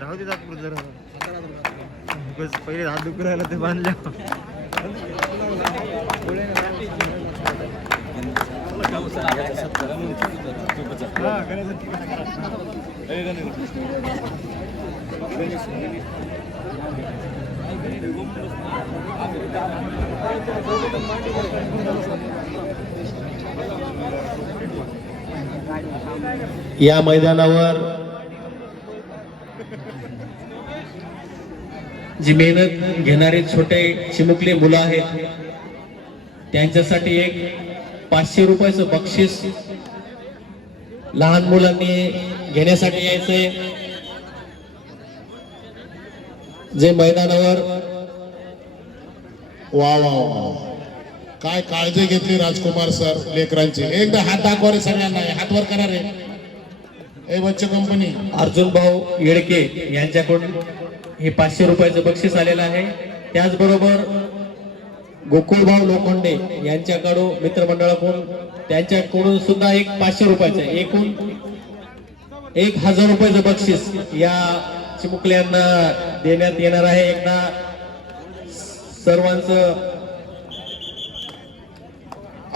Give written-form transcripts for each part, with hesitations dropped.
राहू दे पहिले हात दुखून राहिला ते बांधल्या या मैदानावर जी मेहनत घेणारे छोटे चिमुकले मुलं आहेत त्यांच्यासाठी एक 500 रुपयाचं बक्षीस लहान मुलांनी घेण्यासाठी यायचे जे मैदानावर वा वा वा काय काळजी घेतली राजकुमार सर लेकरांची. एकदा हात दाखवा रे सगळ्यांना, हात वर करा रे. ए बच्चे कंपनी अर्जुन भाऊ येडके यांच्याकडून हे 500 रुपयाचं बक्षीस आलेलं आहे. त्याचबरोबर गोकुळ भाऊ लोखंडे यांच्याकडून मित्रमंडळाकडून त्यांच्याकडून सुद्धा एक 500 रुपयाचं एकूण 1000 रुपयाचं बक्षीस या चिमुकल्यांना देण्यात येणार आहे. एकदा सर्वांचं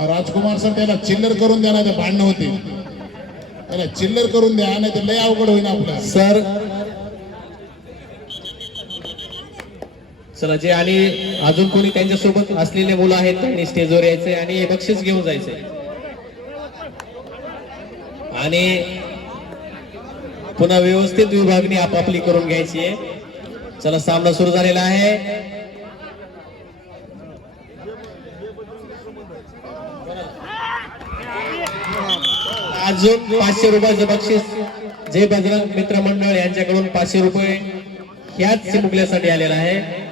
राजकुमार सर त्याला चिल्लर करून द्या ना, ते भांडणं होती. त्याला चिल्लर करून द्या नाही तर लय अवघड होईल आपला. सर चला जे आणि अजून कोणी त्यांच्यासोबत असलेले मुलं आहेत त्यांनी स्टेजवर यायचे आणि हे बक्षीस घेऊन जायचे आणि पुन्हा व्यवस्थित विभागणी आपापली करून घ्यायची आहे. चला सामना सुरू झालेला आहे. अजून 500 रुपयाचं बक्षीस जय बजरंग मित्र मंडळ यांच्याकडून 500 रुपये ह्याच चिमुकल्यासाठी आलेला आहे.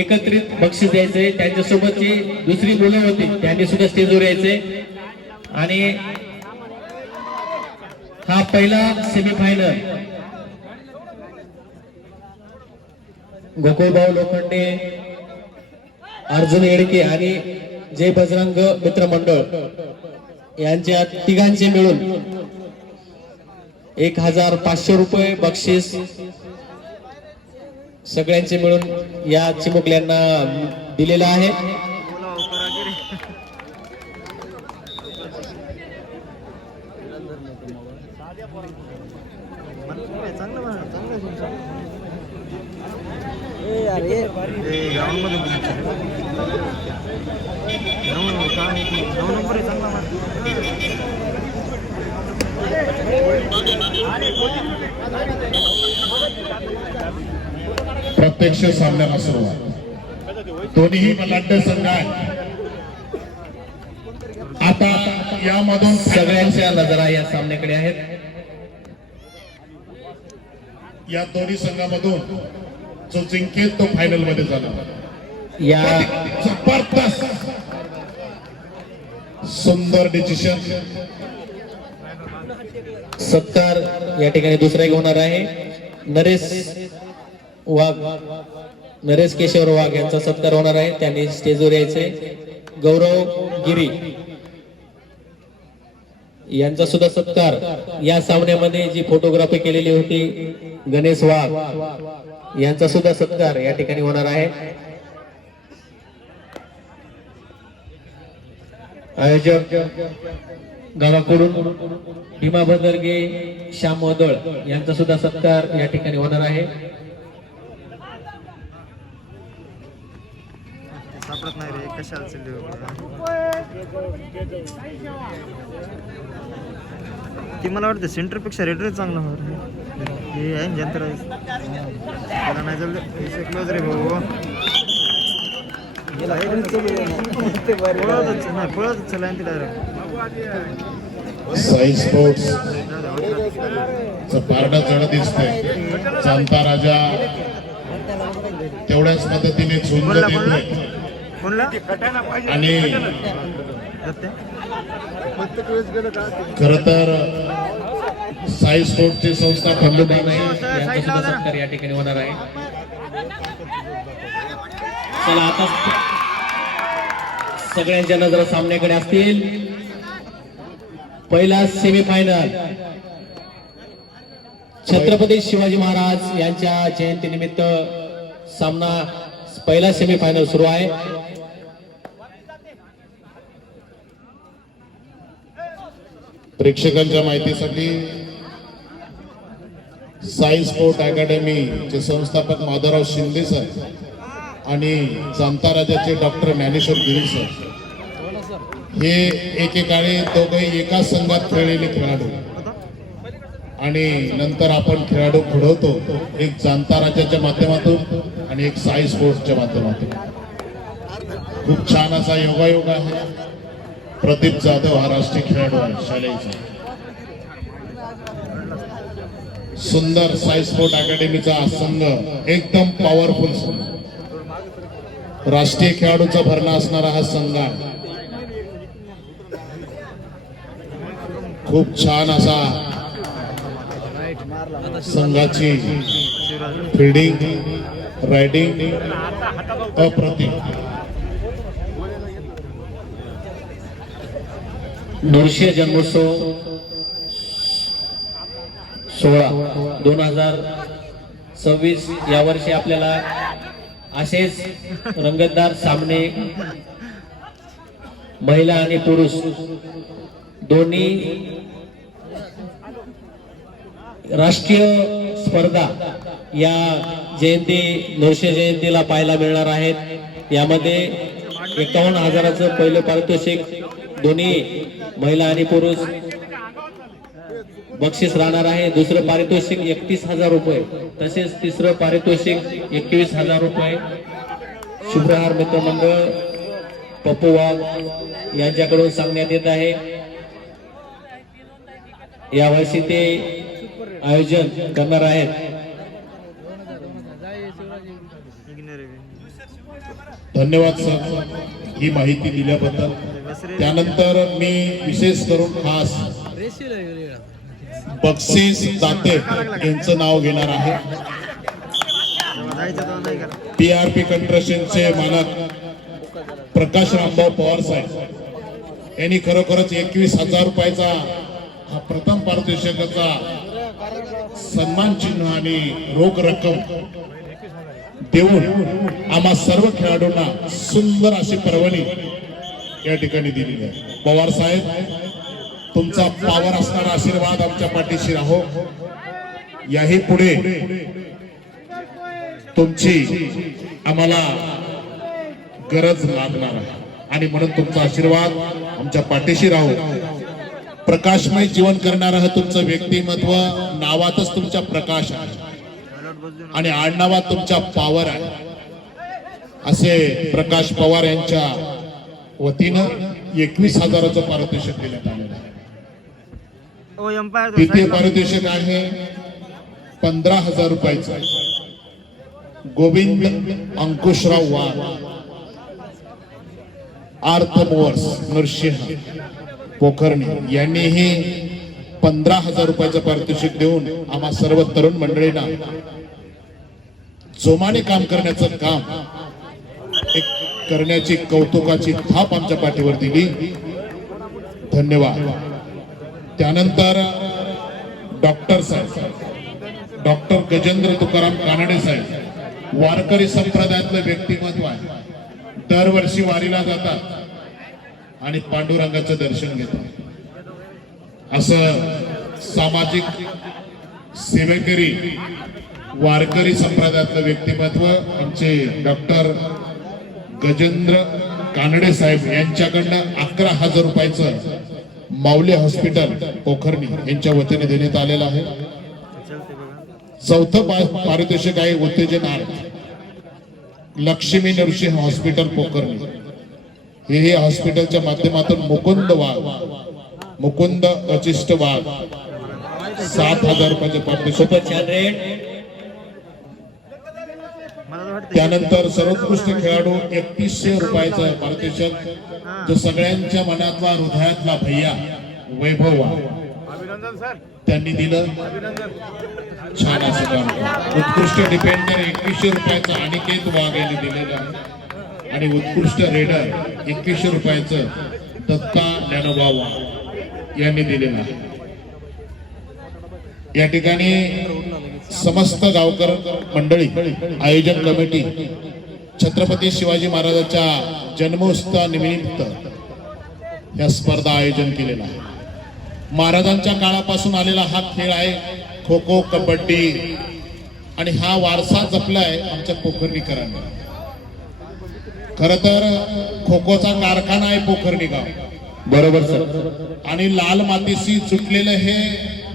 एकत्रित बक्षीस द्यायचे. त्यांच्यासोबतची दुसरी मुलं होती त्यांनी सुद्धा स्टेजवर यायचे आणि हा पहिला सेमीफायनल गोकुळभाऊ लोखंडे, अर्जुन येडके आणि जय बजरंग मित्र मंडळ यांच्या तिघांचे मिळून 1500 रुपये बक्षीस सगळ्यांचे मिळून या चिमुकल्यांना दिलेला आहे. प्रत्यक्ष सामन्याला सुरुवात. दोन्ही बलाढ्य संघ आहेत. आता यामधून सगळ्यांच्या नजरा या सामन्याकडे आहेत. या दोन्ही संघामधून जो जिंकेल तो फायनल मध्ये झाला. या जबरदस्त सुंदर डिसिशन. सत्कार या ठिकाणी दुसरा एक होणार आहे. नरेश केशवर वाघ यांचा सत्कार होणार आहे. त्यांनी स्टेजवर यायचे. गौरव गिरी यांचा सुद्धा सत्कार या सामन्यामध्ये जी फोटोग्राफी केलेली होती गणेश वाघ यांचा सुद्धा सत्कार या ठिकाणी होणार आहे. आयोजक गावाकडून भीमा भदरगे, श्याम मोदळ यांचा सुद्धा सत्कार या ठिकाणी होणार आहे. सापडत नाही रे कशाला ती मला वाटतं सेंटरपेक्षा रेडर चांगला हे आहे जंत्र त्याला नाही चाललं क्लोज रे भाऊ. पळतच चला साई स्पोर्ट्स पारडा चढ दिसतंय. चांता राजा तेवढ्याच मदतीने झुंज देतोय आणि खर तर साई स्पोर्ट्सची संस्था खंडोबा यांचा सत्कार या ठिकाणी होणार आहे. चला आता सगळ्यांच्या नजरा सामन्याकडे असतील. पहिला सेमीफायनल छत्रपती शिवाजी महाराज यांच्या जयंतीनिमित्त सामना पहिला सेमीफायनल सुरू आहे. प्रेक्षकांच्या माहितीसाठी साई स्पोर्ट अकॅडमीचे संस्थापक माधवराव शिंदे सर आणि जामता राजाचे डॉक्टर ज्ञानेश्वर गिरी सर हे एकेकाळी दोघेही एकाच संघात खेळलेले खेळाडू आणि नंतर आपण खेळाडू घडवतो, एक जामता राजाच्या माध्यमातून आणि एक साई स्पोर्ट्सच्या माध्यमातून. खूप छान असा योगायोग आहे. प्रदीप जाधव हा राष्ट्रीय खेळाडू आहे शालेयचा. सुंदर साई स्पोर्ट अकॅडमीचा हा संघ एकदम पॉवरफुल संघ, राष्ट्रीय खेळाडूचा भरणा असणारा हा संघ आहे. खूप छान असा संघाची फिल्डिंग, रायडिंग अप्रतिम. नूरशे जन्मोत्सव 16 2026 यावर्षी आपल्याला असेच रंगतदार सामने महिला आणि पुरुष दोन्ही राष्ट्रीय स्पर्धा या नूरशे जयंतीला पाहायला मिळणार आहेत. यामध्ये 51,000चं पहिलं पारितोषिक दोन्ही महिला आणि पुरुष बक्षीस राहणार आहे. दुसरं पारितोषिक 31,000 रुपये, तसेच तिसरं पारितोषिक 21,000 रुपये. शुभ्रहार मित्रमंडळ पप्पू वाघ यांच्याकडून सांगण्यात येत आहे. यावर्षी ते आयोजन करणार आहेत. धन्यवाद सर ही माहिती दिल्याबद्दल. त्यानंतर मी विशेष करून खास बक्षीस दाते यांचं नाव घेणार आहे. PRP कंट्रक्शनचे मालक प्रकाश रामभाऊ पवार साहेब यांनी खरोखरच 21,000 रुपयाचा हा प्रथम पारितोषिकाचा सन्मान चिन्ह आणि रोख रक्कम देऊन आम्हा सर्व खेळाडूंना सुंदर अशी पर्वणी या ठिकाणी दिलेली आहे. पवार साहेब, तुमचा पावर असणारा आशीर्वाद आमच्या पाठीशी राहो. याही पुढे तुमची आम्हाला गरज लागणार आहे आणि म्हणून तुमचा आशीर्वाद आमच्या पाठीशी राहो. प्रकाशमय जीवन करणारं हे तुमचं व्यक्तिमत्व, नावातच तुमच्या प्रकाश आहे आणि आडनावात तुमच्या पावर आहे. असे प्रकाश पवार यांच्या वतीनं 21,000चं पारितोषिक देण्यात आलेलं आहे. द्वितीय पारितोषिक आहे 15,000 रुपयाचं. गोविंद अंकुशराव वाघ, आर्थ मोवर्स नृसिंह पोखर्णी यांनीही 15,000 रुपयाचं पारितोषिक देऊन आम्हा सर्व तरुण मंडळींना जोमाने काम करण्याचं काम एक करण्याची कौतुकाची थाप आमच्या पाठीवर दिली. धन्यवाद. त्यानंतर डॉक्टर साहेब, डॉक्टर गजेंद्र तुकाराम कानडे साहेब वारकरी संप्रदायातलं व्यक्तिमत्व आहे. दरवर्षी वारीला जातात आणि पांडुरंगाचं दर्शन घेतात. असं सामाजिक सेवेकरी वारकरी संप्रदायातलं व्यक्तिमत्व आमचे डॉक्टर गजेंद्र कानडे साहेब यांच्याकडनं 11,000 रुपयाचं माऊली हॉस्पिटल पोखर्णी यांच्या वतीने देण्यात आलेलं आहे. चौथं पारितोषिक आहे उत्तेजन आर्थ लक्ष्मी नृसिंह हॉस्पिटल पोखर्णी. हे हॉस्पिटलच्या माध्यमातून मुकुंद वचिष्ठ वाघ 7,000 रुपयाचे पारितोषिक. त्यानंतर सर्वोत्कृष्ट खेळाडू 3100 रुपयाचं पारितोषिक, जो सगळ्यांच्या मनातला हृदयातला भैया वैभव त्यांनी दिलं. छान असं काम. उत्कृष्ट डिफेंडर 2100 रुपयाचा अनिकेत वाघ यांनी दिलेलं आहे आणि उत्कृष्ट रेडर 2100 रुपयाचं दत्ता ज्ञानोबा वाघ यांनी दिलेलं आहे. या ठिकाणी समस्त गावकर मंडळी, आयोजन कमिटी छत्रपती शिवाजी महाराजांच्या जन्मोत्सवानिमित्त या स्पर्धा आयोजन केलेला आहे. महाराजांच्या काळापासून आलेला हा खेळ आहे खो खो, कबड्डी, आणि हा वारसा जपलाय आमच्या पोखर्णीकरांनी. खर तर खो खोचा कारखाना आहे पोखर्णी गाव. बरोबर सर. आणि लाल मातीशी जुटलेलं हे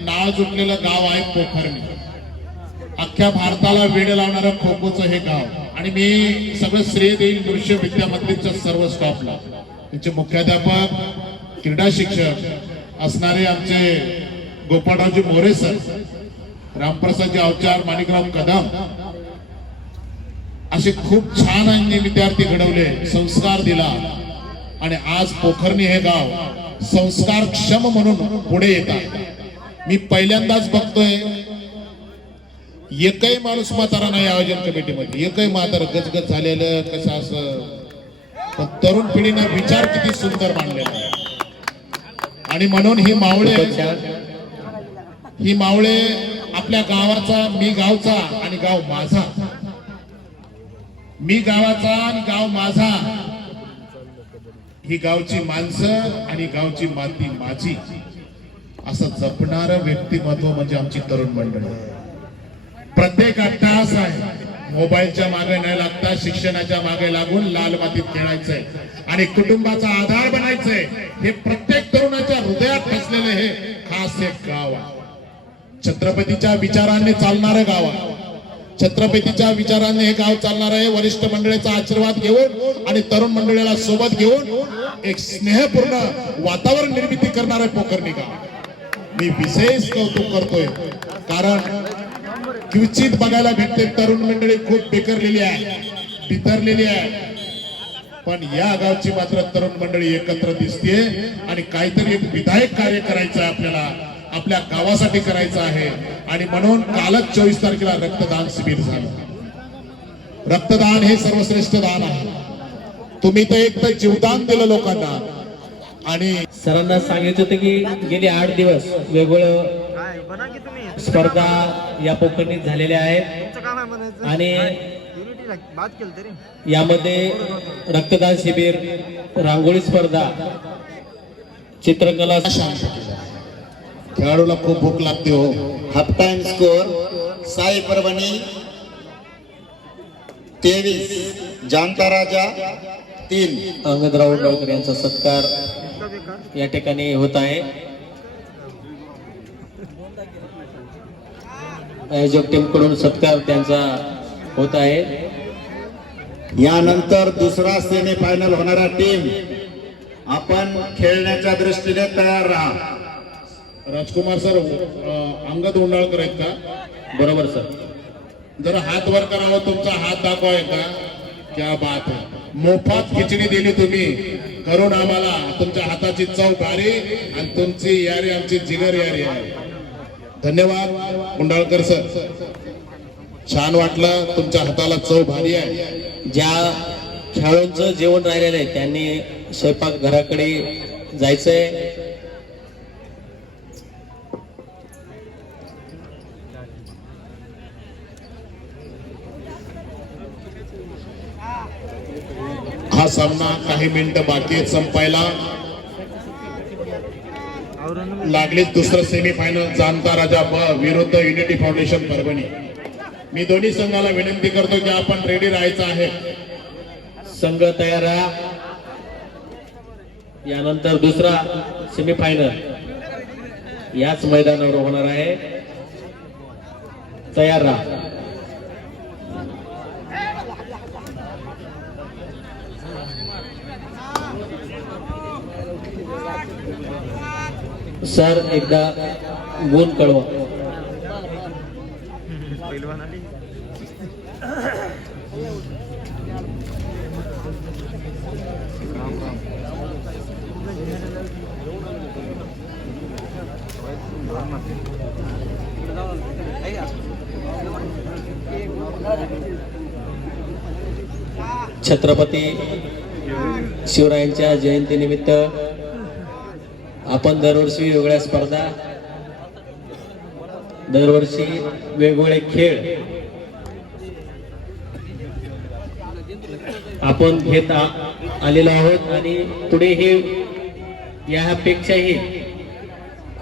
नाळ जुटलेलं गाव आहे पोखर्णी. अख्ख्या भारताला वेड लावणारं खो खोचं हे गाव. आणि मी सगळं श्रेय देईल दृश्य विद्या मंदिरच्या सर्व स्टाफला. त्यांचे मुख्याध्यापक, क्रीडा शिक्षक असणारे आमचे गोपाळरावजी मोरे सर, रामप्रसादजी अवचार, माणिकराव कदम, असे खूप छान यांनी विद्यार्थी घडवले, संस्कार दिला. आणि आज पोखर्णी हे गाव संस्कार क्षम म्हणून पुढे येतात. मी पहिल्यांदाच बघतोय एकही माणूस म्हातारा नाही आयोजन कमिटीमध्ये. एकही म्हातारा गजगज झालेलं कसं असं. पण तरुण पिढीने विचार किती सुंदर मांडलेला. आणि म्हणून ही मावळे आपल्या गावाचा, मी गावचा आणि गाव माझा, मी गावाचा आणि गाव माझा, ही गावची माणसं आणि गावची माती माझी, असं जपणारं व्यक्तिमत्व म्हणजे आमची तरुण मंडळी. प्रत्येक अट्टाहास आहे. मोबाईलच्या मागे न लागता शिक्षणाच्या मागे लागून लाल मातीत खेळायचंय आणि कुटुंबाचा आधार बनायचंय. हे प्रत्येक तरुणाच्या हृदयात ठसलेलं हे खास एक गाव आहे. छत्रपतीच्या विचारांनी चालणारं गाव आहे. छत्रपतीच्या विचारांनी हे गाव चालणार आहे. वरिष्ठ मंडळीचा आशीर्वाद घेऊन आणि तरुण मंडळीला सोबत घेऊन एक स्नेहपूर्ण वातावरण निर्मिती करणार आहे पोखर्णी गाव. मी विशेष कौतुक करतोय कारण क्वचित बघायला भेटते तरुण मंडळी खूप बेकरलेली आहे, बिथरलेली आहे. पण या गावची मात्र तरुण मंडळी एकत्र दिसते आणि काहीतरी एक विधायक कार्य करायचं आहे आपल्याला, आपल्या गावासाठी करायचं आहे. आणि म्हणून कालच 24 तारखेला रक्तदान शिबिर झालं. रक्तदान हे सर्वश्रेष्ठ दान आहे. तुम्ही तर एक तर जीवदान दिलं लोकांना. आणि सरांना सांगितलं होतं की गेले 8 दिवस वेगवेगळं काय बना की तुम्ही स्पर्धा या पोखरणीत झालेल्या आहेत. तुमचं काम आहे म्हणायचं. आणि युनिटी बात केलं तरी यामध्ये रक्तदान शिबिर, रांगोळी स्पर्धा, चित्रकला. खेळाडूला खूप भूक लागते हो. Half time score Sai Parbhani 23, जाणता राजा 3. अंगदराव उंडाळकर यांचा सत्कार इतका बेकार. या ठिकाणी होत आहे. आयोजक टीम कडून सत्कार त्यांचा होत आहे. यानंतर दुसरा सेमी फायनल होणारा टीम आपण खेळण्याच्या दृष्टीने तयार राहा. राजकुमार सर, अंगद उंडाळकर आहेत का? बरोबर सर. जरा हात वर करावा, तुमचा हात दाखवाय का? क्या बात आहे. मोफत खिचडी दिली तुम्ही करून आम्हाला. तुमच्या हाताची चव भारी आणि तुमची यारी आमची जिगर यारी आहे. धन्यवाद उंडाळकर सर, छान वाटलं. तुमच्या हाताला चव भारी आहे. ज्या खेळाडूंचं जेवण राहिलेलं आहे त्यांनी स्वयंपाक घराकडे जायचंय. हा सामना काही मिनिटं बाकी आहेत संपायला. लागलीच दुसरं सेमी फायनल जाणता राजा ब विरुद्ध युनिटी फाउंडेशन परभणी. मी दोन्ही संघाला विनंती करतो की आपण रेडी राहायचं आहे. संघ तयार राहा. यानंतर दुसरा सेमीफायनल याच मैदानावर होणार आहे. तयार राहा. सर एकदा गुण कळवा. पहिलवान आली. छत्रपती शिवरायांच्या जयंतीनिमित्त आपण दरवर्षी वेगवेगळ्या स्पर्धा, दरवर्षी वेगवेगळे खेळ आपण घेत आलेलो आहोत आणि पुढे हे यापेक्षाही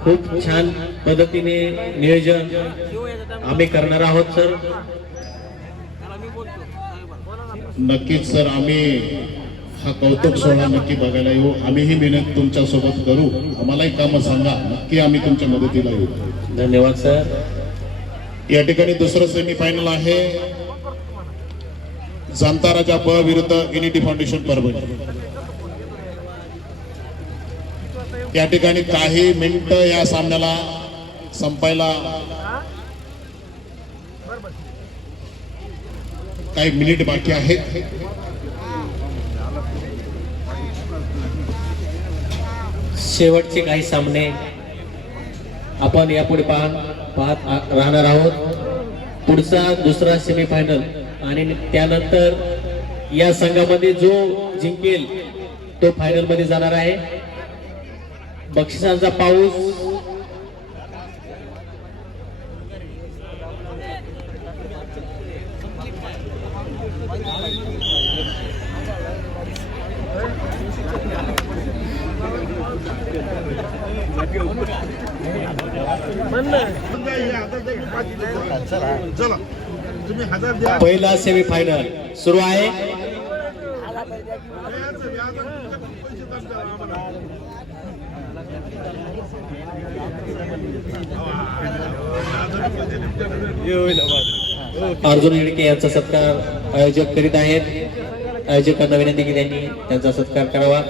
खूप छान पद्धतीने नियोजन आम्ही करणार आहोत सर. नक्कीच सर, आम्ही हा कौतुक सोहळा नक्की बघायला येऊ. आम्हीही मेहनत तुमच्या सोबत करू. आम्हालाही कामं सांगा, नक्की आम्ही तुमच्या मदतीला येऊ. धन्यवाद सर. या ठिकाणी दुसरं सेमीफायनल आहे जामता राजा ब विरुद्ध युनिटी फाउंडेशन परभणी. या ठिकाणी काही मिनिटं या सामन्याला संपायला काही मिनिट बाकी आहेत. शेवटचे काही सामने आपण यापुढे पाहत राहणार आहोत. पुढचा दुसरा सेमीफायनल आणि त्यानंतर या संघामध्ये जो जिंकेल तो फायनल मध्ये जाणार आहे. बक्षिसांचा पाऊस पहिला सेमीफायनल सुरू आहे. अर्जुन येडके यांचा सत्कार आयोजक करीत आहेत. आयोजकांना विनंती की त्यांनी त्यांचा सत्कार करावा.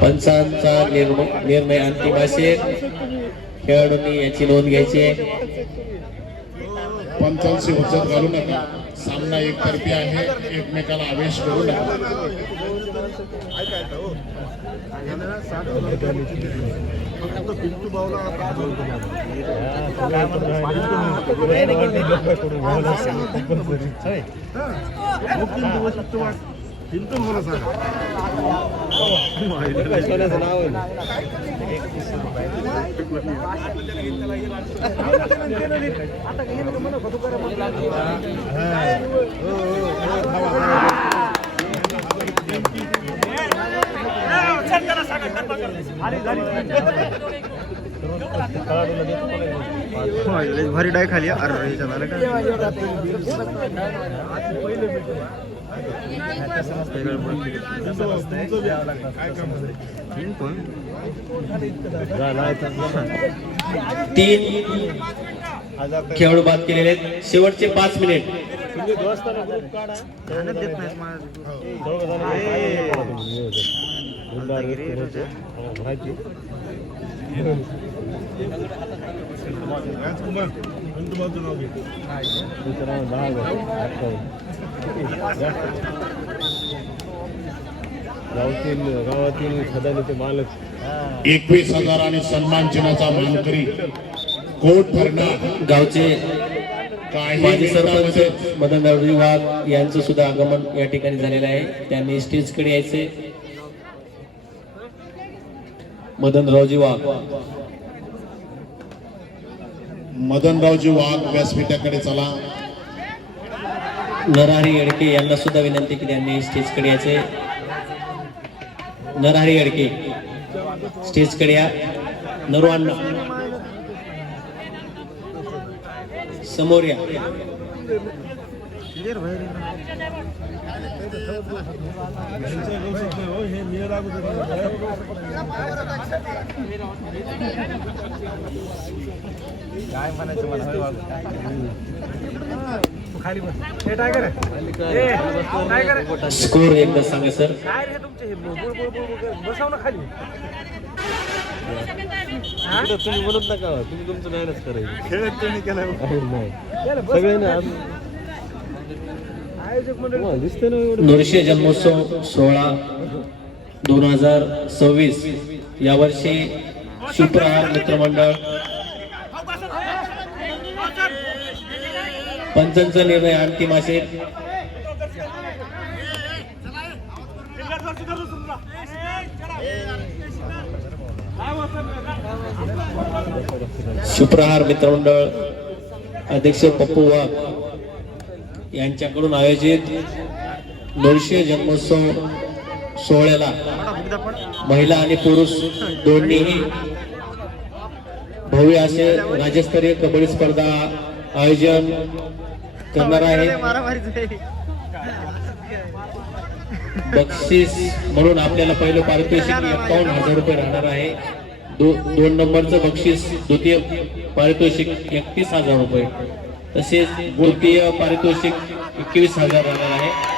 पंचांचा निर्णय अंतिम असेल. खेळाडूंनी याची नोंद घ्यायची आहे. पंचांची हुज्जत घालू नका. सामना एकतर्फी आहे. एकमेकाला आवेश करू नका. भारी डाय खाली. अरे झालं का तीन खेळाडू बाद केलेले आहेत. शेवटचे 5 मिनिट. देत नाहीत गावातील खदानीचे मालक 21,000 आणि सन्मान चिन्हाचा मानकरी कोट ठरणार गावचे काही माजी सरपंच मिनिटांमध्ये मदनरावजी वाघ यांचं सुद्धा आगमन या ठिकाणी झालेलं आहे. त्यांनी स्टेजकडे यायचे. मदनरावजी वाघ. मदनरावजी वाघ व्यासपीठाकडे चला. नरहरी येडके यांना सुद्धा विनंती की त्यांनी स्टेजकडे यायचे. नरहरी येडके स्टेजकडे या. नरवांना समोर या. काय म्हणायचं मला खाली स्कोर एकदा सांगा सर. काय रे तुमचे बसाव ना खाली. तुम्ही म्हणत नका, तुम्ही तुमचं नाहीच करायचं. खेळत तुम्ही केलं सगळ्यांना दिसते ना एवढं. नृसिंह जन्मोत्सव सोहळा 2026 यावर्षी शुभप्रहार मित्रमंडळ. पंचांचा निर्णय अंतिम असेल. शुभप्रहार मित्रमंडळ अध्यक्ष पप्पू वाघ यांच्याकडून आयोजित 900 जन्मोत्सव सोहळ्याला महिला आणि पुरुष दोन्हीही भव्य असे राज्यस्तरीय कबड्डी स्पर्धा आयोजन करणार आहे. बक्षीस म्हणून आपल्याला पहिलं पारितोषिक 51,000 रुपये राहणार आहे. 2 नंबरचं बक्षीस द्वितीय पारितोषिक 31,000 रुपये तसेच तृतीय पारितोषिक 21,000 राहणार आहे.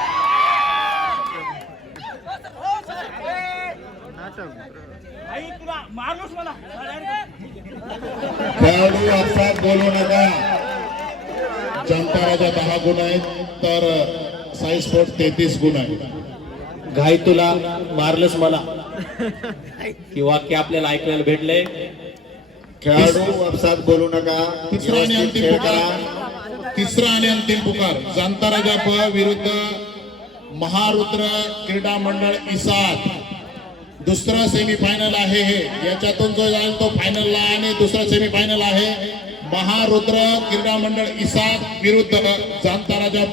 खेळाडू अर्थात बोलू नका. जनता राजा 10 गुण आहेत तर साई स्पोर्ट 33 गुण आहेत. घाई तुला मारलंच मला की वाक्य आपल्याला ऐकायला भेटले. खेळाडू अपसात बोलू नका. तिसरा आणि व्यवस्थित अंतिम खेळ करा. पुकार. तिसरा आणि अंतिम पुकार. जांता राजा प विरुद्ध महारुद्र क्रीडा मंडळ इसाद. दुसरा सेमीफायनल आहे हे. याच्यातून जो जाईल तो फायनलला आणि दुसरा सेमीफायनल आहे महारुद्र क्रीडा मंडळ इसाद विरुद्ध जांता राजा